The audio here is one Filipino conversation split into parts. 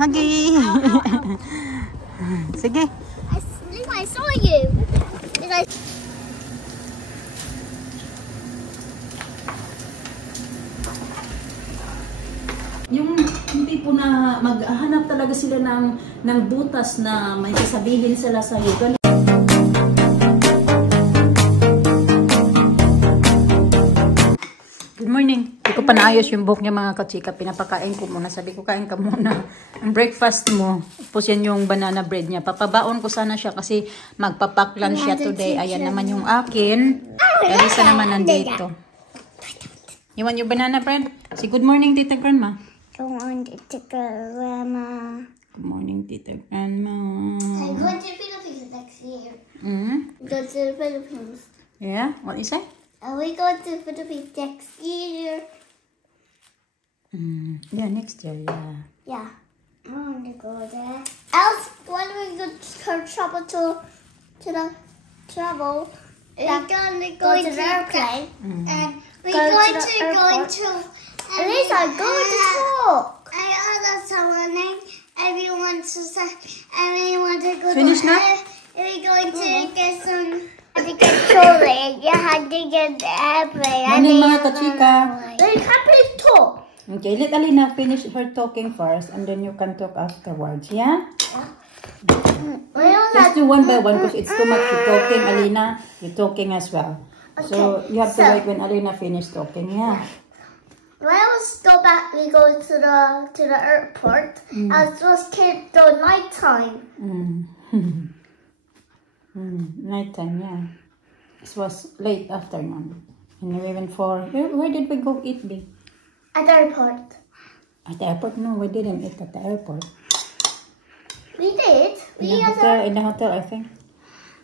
Huggy. Sige. I saw you. Did I? Yung hindi po na maghanap talaga sila ng butas na may sasabihin sila sa iyo. Good morning. Hindi ko pa naayos yung buhok niya mga kachika. Pinapakain ko muna. Sabi ko, kain ka muna. Ang breakfast mo. Tapos yan yung banana bread niya. Papabaon ko sana siya kasi magpapaklan siya today. Ayan naman yung akin. Elisa naman nandito. You want your banana bread? Say good morning, Tita Grandma. Good morning, Tita Grandma. Good morning, Tita Grandma. I'm going to the Philippines next year. Go to the Philippines. Yeah? What you say? Are we going to the Philippines next year? Yeah, next year, yeah. Yeah. I want to go there. Else, when we go to travel to the travel, we're going to go to the airplane. And we're going to at least I'm going to talk. I heard someone named everyone to say everyone to go Finish now? We're going to get some. I had to get trolling. You had to get the airplane. Morning mga kachika. We're happy to talk. Okay, let Alina finish her talking first and then you can talk afterwards, yeah? Just do one by one because it's too much you're talking, Alina. You're talking as well. So you have to wait when Alina finishes talking, yeah? When I was go back, we go to the airport. I was just kids till nighttime. Nighttime, yeah. It was late afternoon. And we went for... Where did we go eat, babe? At the airport. At the airport? No, we didn't eat at the airport. We did. In the hotel, I think.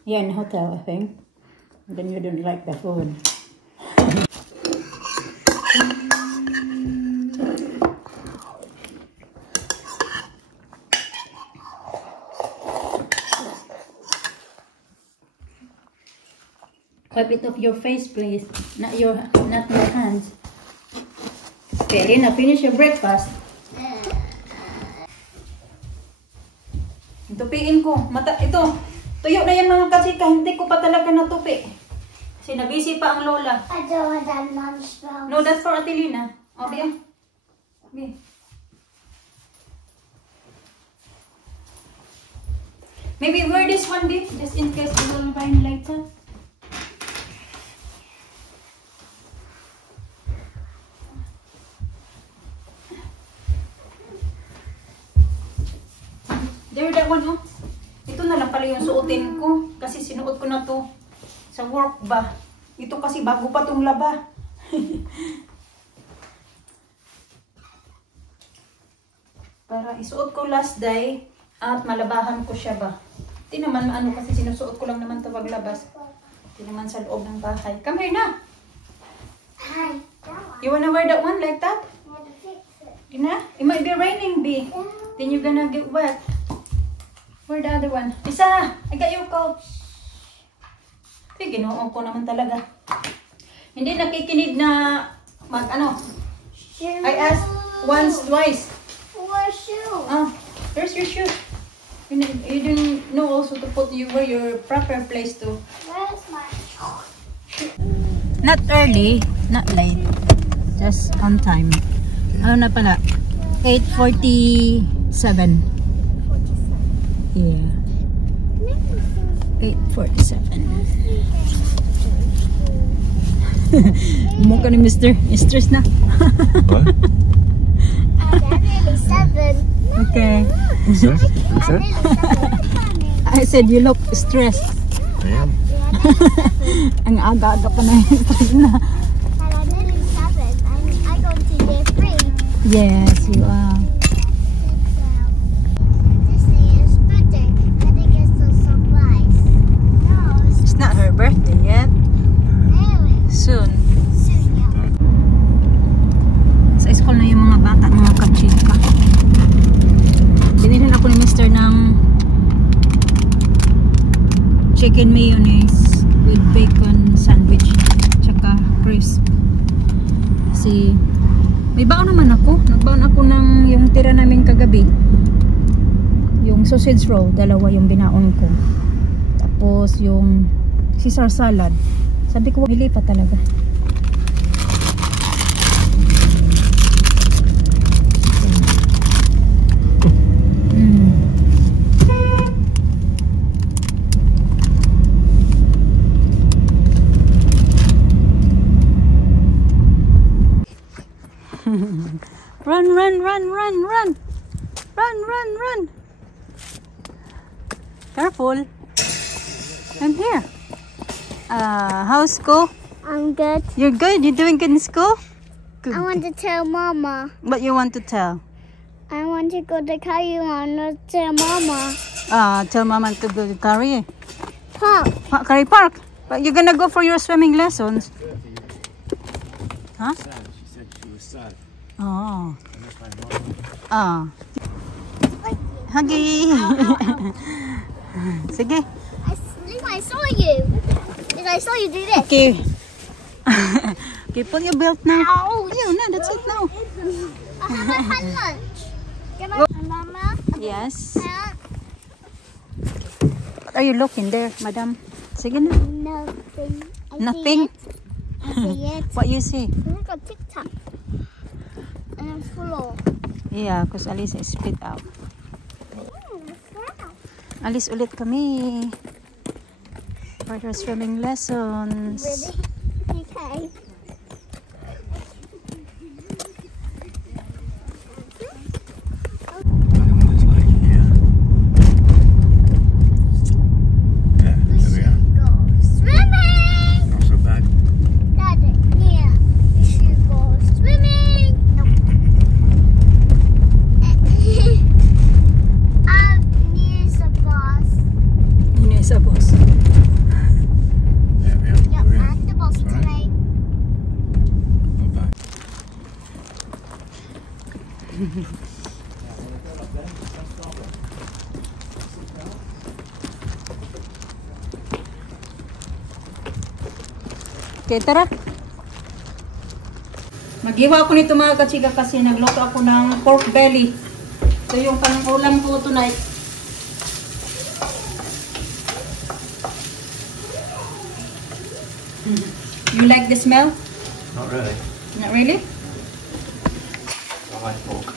Yeah, in the hotel, I think. And then you didn't like the food. Wipe it off your face, please. Not your hands. Okay, Alina, finish your breakfast. Tupiin ko. Ito. Tuyo na yan mga kasika. Hindi ko pa talaga natupi. Kasi nabisi pa ang lola. I don't want that mom's phone. No, that's for Atilina. Okay. Okay. Maybe wear this one, babe. Just in case it will rain later. There, that one, oh. Ito na lang pala yung suotin ko. Kasi sinuot ko na to sa work ba. Ito kasi bago pa tong laba. Para isuot ko last day at malabahan ko siya ba. Hindi naman ano kasi sinusuot ko lang naman ito paglabas. Hindi naman sa loob ng bahay. Come here na. Hi. You wanna wear that one like that? You know? It might be raining, B. Then you're gonna get wet. Where the other one? Isa! I got your coat. Ginoon ko naman talaga. Hindi nakikinig na ano. I asked once, twice. Where's shoe? Ah, where's your shoe? You didn't know also to put where your proper place to. Where's my shoe? Not early, not late. Just on time. Ano na pala? 8:47. Yeah. 8:47. Mukha ni Mr. Stress na. What? I'm nearly 7. What's that? Okay. What's that? I said you look stressed. I am. Ang aga-aga pa na yung stress na. I'm nearly 7. I go to year 3. Yes, you are. It's not her birthday yet. Soon. Sa school na yung mga bata, mga kachika. Binilhan ako ni Mr. ng chicken mayonnaise with bacon sandwich tsaka crisp. Kasi may baon naman ako. Nagbaon ako ng yung tira namin kagabi. sausage roll, dalawa yung binaon ko. Tapos yung Caesar salad. Sabi ko, bili pa talaga. Run, run, run, run, run. Run, run, run. Careful. I'm here. How's school? I'm good. You're good? You're doing good in school? Good. I want to tell Mama. What you want to tell? I want to go to Caillou. I want to tell Mama. Tell Mama to go to Curry. Pop. Curry Park. But you're gonna go for your swimming lessons. Huh? Sad. She said she was sad. Oh. And that's my mom. Ah. Huggy. Sige. I saw you. Did I saw you do this? Okay. Okay, pull your belt now. Ouch. Ayaw na, that's it now. I haven't had lunch. Can I, Mama? Yes. Help? What are you looking there, madam? Sige na. Nothing. Nothing? I see it. What you see? Look at TikTok. And I'm full of. Yeah, because Alice is spit out. Alis ulit kami. For her swimming lessons. Really? Okay. I don't know what it's like here. Yeah, there we are. Go swimming! Not so bad. Daddy, yeah. We should go swimming. I'm near the bus. Yun sa boss. There we are. Yep, We're in. at the bus It's all right. today. Not bad. Okay, tara. Maghiwa ako nito mga kachika kasi nagluto ako ng pork belly. Ito yung pang-ulam ko tonight. You like the smell? Not really. Not really? I like pork.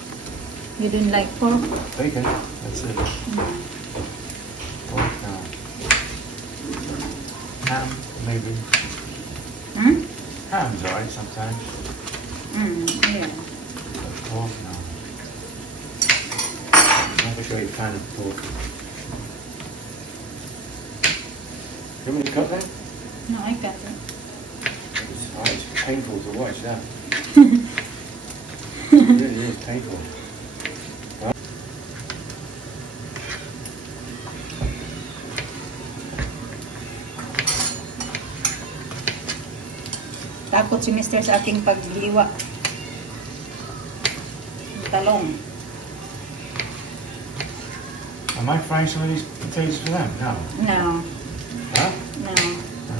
You don't like pork? Bacon. That's it. Pork now. Ham, maybe. Hmm? Ham's alright sometimes. Yeah. But pork, no. I'm not sure you're a fan of pork. You want me to cut that? No, I got it. It's painful to watch that. It really is painful. Takot si Mr. sa ating pagliwa. Talong. Am I frying some of these potatoes for them? No. No. Huh? No.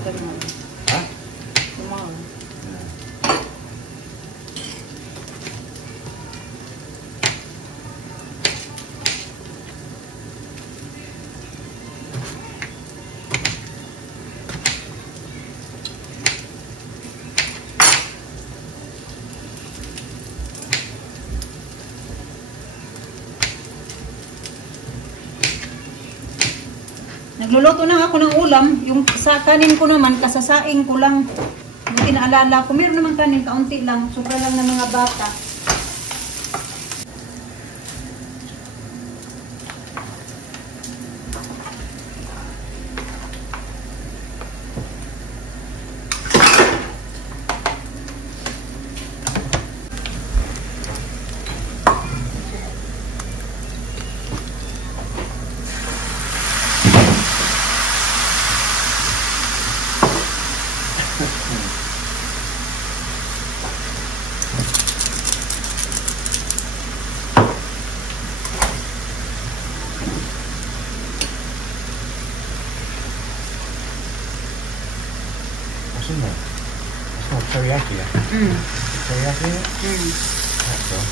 Tomorrow. Huh? Tomorrow. Nagluluto na ako ng ulam. Yung sa kanin ko naman, kasasaing ko lang. Yung kinaalala ko, meron naman kanin, kaunti lang. Sobra lang ng mga bata. What's in there? It's not teriyaki yet. Teriyaki in it? That's all.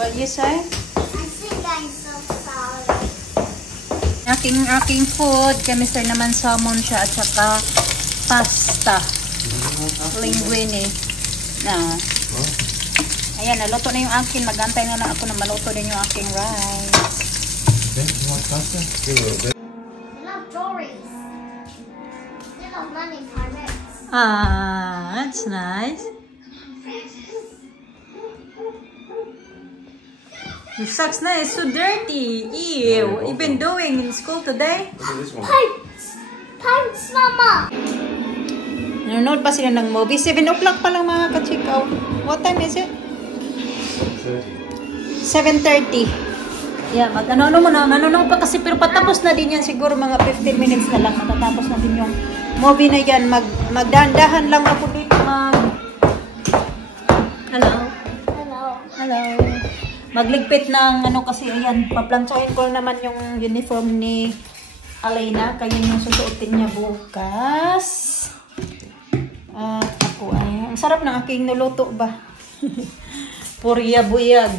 What you say? I think I'm so sorry. Aking food, kay Mr. naman salmon siya at saka pasta. Linguine. Na. Ayan, naluto na yung akin. Mag-antay na lang ako na maluto din yung aking rice. Okay, you want pasta? Give a little bit. I love Dory's. I love money pirates. Ah, that's nice. Your socks na is so dirty. Ew. What you been doing in school today? Look at this one. Pirates! Pirates, Mama! Nanonood pa sila ng movie. 7 o'clock pa lang mga kachikaw. What time is it? 7:30. Yeah, mag-ano mo na. Manonood pa kasi pero patapos na din yan. Siguro mga 15 minutes na lang. Matatapos na din yung movie na yan. Magdahan-dahan lang ako dito. Hello? Hello. Hello. Magligpit ng ano kasi ayan. Paplantsahin ko naman yung uniform ni Alena. Kaya yung susuotin niya bukas. At ako ay. Ang sarap ng aking nuluto ba? Purya-buyag.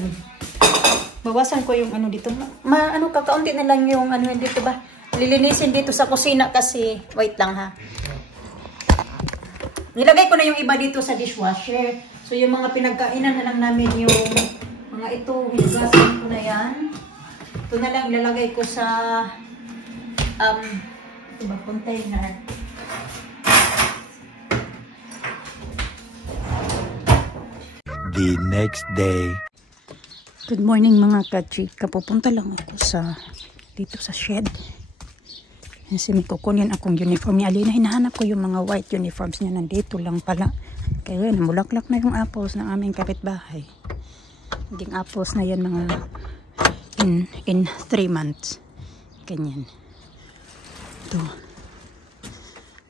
Bawasan ko yung ano dito. Ano kakaunti na lang yung ano dito ba? Lilinisin dito sa kusina kasi. Wait lang ha. Nilagay ko na yung iba dito sa dishwasher. So yung mga pinagkainan na lang namin yung mga ito. Higasan ko na yan. Ito na lang lalagay ko sa ito ba? Container. The next day. Good morning mga kachika. Pupunta lang ako dito sa shed. Kasi may kukunin akong uniform ni Alina. Hinahanap ko yung mga white uniforms niya. Nandito lang pala. Kaya namulaklak na yung apples ng aming kapitbahay. Naging apples na yan mga in 3 months. Ganyan. Ito.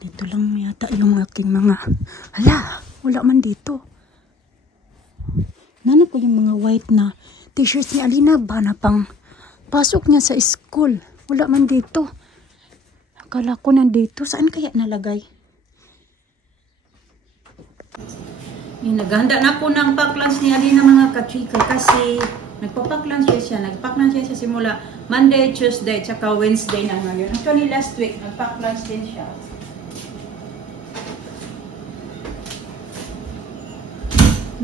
Dito lang yata yung aking mga... Hala! Wala man dito. Nanap ko yung mga white na t-shirts ni Alina ba na pang pasok niya sa school. Wala man dito. Akala ko nandito. Saan kaya nalagay? Naghanda na po ng pack-lunch ni Alina mga kachika kasi nagpa-pack-lunch siya. Nagpack-lunch siya simula Monday, Tuesday, tsaka Wednesday na ngayon. Actually last week nagpack-lunch din siya.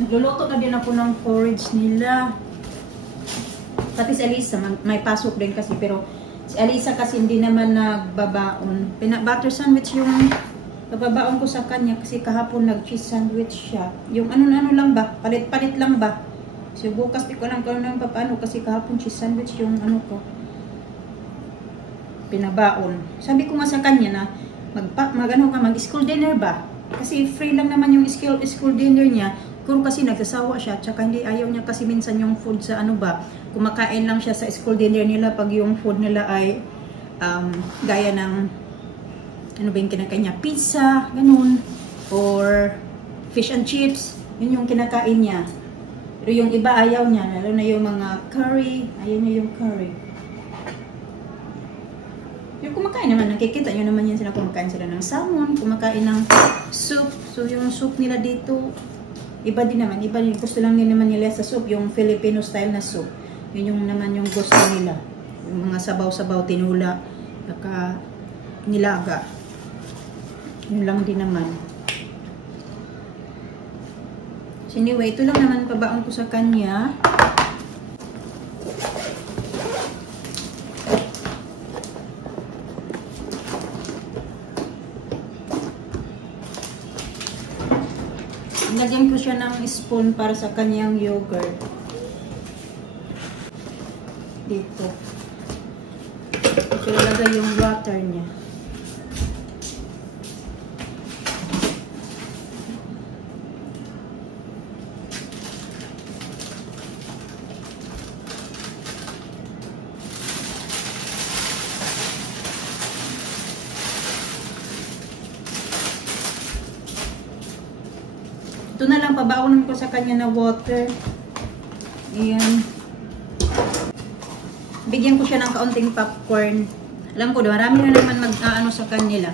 Nagluluto na din ako ng porridge nila. Pati si Alisa, may pasok din kasi. Pero si Alisa kasi hindi naman nagbabaon. Butter sandwich yung nababaon ko sa kanya. Kasi kahapon nag-cheese sandwich siya. Yung ano lang ba? Palit-palit lang ba? So bukas di ko lang kung ano paano. Kasi kahapon cheese sandwich yung ano ko. Pinabaon. Sabi ko nga sa kanya na mag-school dinner ba? Kasi free lang naman yung school dinner niya. Kung kasi nagsasawa siya, tsaka hindi ayaw niya kasi minsan yung food sa ano ba, kumakain lang siya sa school dinner nila pag yung food nila ay gaya ng ano ba yung kinakain niya, pizza, ganun, or fish and chips, yun yung kinakain niya. Pero yung iba ayaw niya, lalo na yung mga curry, ayaw niya yung curry. Yung kumakain naman, nakikita nyo naman yan sila, kumakain sila ng salmon, kumakain ng soup, so yung soup nila dito, iba din naman, gusto lang din naman nila sa soup, yung Filipino style na soup. Yun yung naman yung gusto nila. Yung mga sabaw-sabaw, tinula, saka nilaga. Yun lang din naman. So anyway, ito lang naman pabaon ko sa kanya. Lagyan ko siya ng spoon para sa kanyang yogurt. Dito. Ito ilagay yung water niya. Ito na lang, pabaonan ko sa kanya na water. Ayan. Bigyan ko siya ng kaunting popcorn. Alam ko, marami na naman mag-ano sa kanila.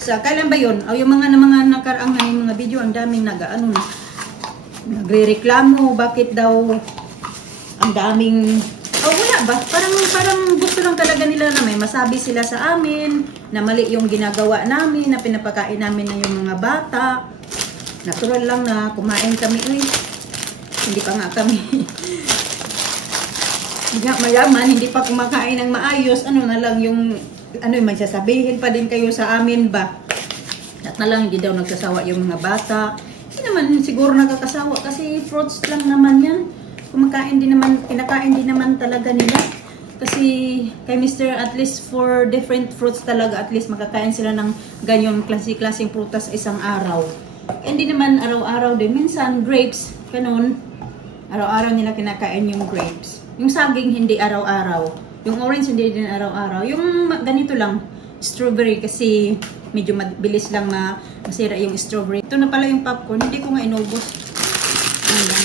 Sa kailan ba yun? O yung mga nakaraang na yung mga video, ang daming nag-ano na. Nagre-reklamo, bakit daw ang daming, wala ba? Parang gusto lang talaga nila na may masabi sila sa amin, na mali yung ginagawa namin, na pinapakain namin na yung mga bata. Natural lang na kumain kami. Uy, hindi pa nga kami. Mayaman, hindi pa kumakain ng maayos. Ano na lang yung, may sasabihin pa din kayo sa amin ba? At na lang, hindi daw nagsasawa yung mga bata. Hindi naman siguro nagkakasawa kasi fruits lang naman yan. Kinakain din naman talaga nila. Kasi kay Mr. at least for different fruits talaga, at least makakain sila ng ganyan klaseng prutas isang araw. Hindi naman araw-araw din. Minsan grapes, ganun. Araw-araw nila kinakain yung grapes. Yung saging hindi araw-araw. Yung orange hindi din araw-araw. Yung ganito lang, strawberry kasi medyo mabilis lang masira yung strawberry. Ito na pala yung popcorn, hindi ko nga inubos. Ayan.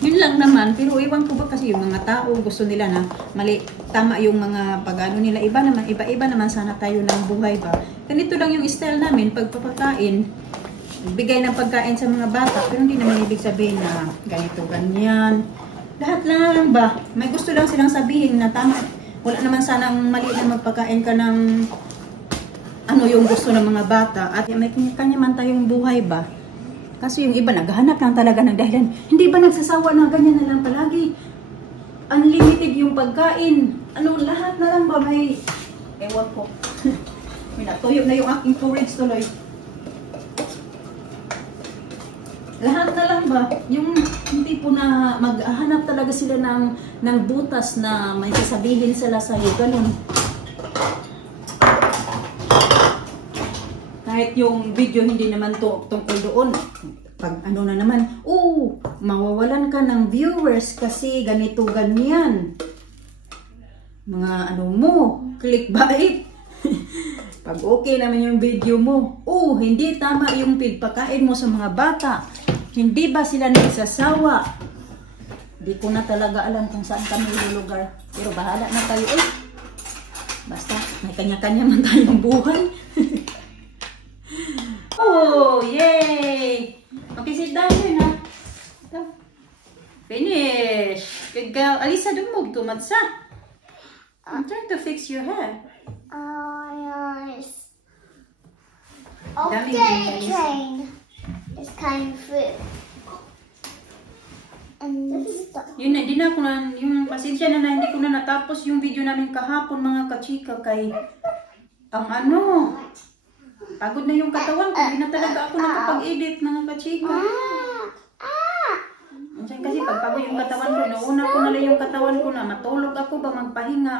Yun lang naman, pero iwan ko ba kasi yung mga tao gusto nila na mali, tama yung mga pag-ano nila. Iba-iba naman sana tayo ng buhay ba. Ganito lang yung style namin, pagpapakain. Bigay ng pagkain sa mga bata, pero hindi naman ibig sabihin na ganito, ganyan. Lahat lang ba? May gusto lang silang sabihin na tama. Wala naman sanang mali na magpakain ka ng yung gusto ng mga bata. At may kanya man tayong buhay ba? Kasi yung iba naghahanap lang talaga ng dahilan. Hindi ba nagsasawa na ganyan na lang palagi? Unlimited yung pagkain. Lahat na lang ba may... Ewan ko. May natuyo na yung aking courage tuloy. Lahat na lang ba? Yung hindi po na maghahanap talaga sila ng butas na may sasabihin sila sa'yo. Ganun. Kahit yung video hindi naman tungkol doon. Pag na naman, mawawalan ka ng viewers kasi ganito, ganyan. Mga clickbait. Pag okay naman yung video mo, hindi tama yung pagkain mo sa mga bata. Hindi ba sila nagsasawa? Di ko na talaga alam kung saan kami lulugar. Pero bahala na tayo. Basta, may kanya-kanya man tayong buhay. Yay! Okay, sit down here na. Finish! Good girl. Alisa, don't move too much, ha? I'm trying to fix your hair. Yes. Okay, train. It's kind of food. Yun na, hindi na ako yung pasensya na hindi ko na natapos yung video namin kahapon mga kachika kay pagod na yung katawan ko, hindi na talaga ako nakapag-edit mga kachika. Kasi pag pagod yung katawan ko, nauna ko na lang yung katawan ko na matulog ako ba magpahinga.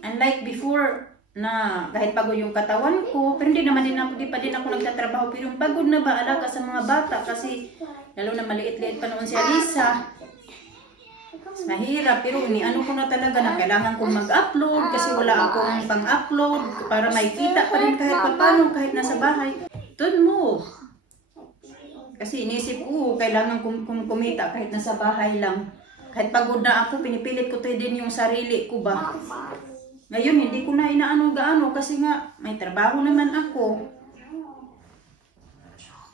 Unlike before, na kahit pagod yung katawan ko, pero hindi pa din ako nagtatrabaho, pero yung pagod na ba alaga sa mga bata kasi lalo na maliit-liit pa noon si Alisa. Mahirap, pero ko na talaga na kailangan kong mag-upload kasi wala akong pang-upload para may kita pa rin kahit paano, kahit nasa bahay. Don't move. Kasi inisip ko, kailangan kong kumita kahit nasa bahay lang. Kahit pagod na ako, pinipilit ko din yung sarili ko ba. Ngayon, hindi ko na inaano-gaano kasi nga may trabaho naman ako.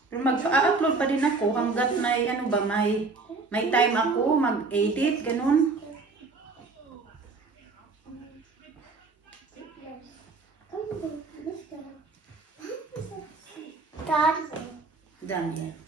Pero mag-upload pa din ako hanggat may time ako mag-edit, ganun. Dad. Done.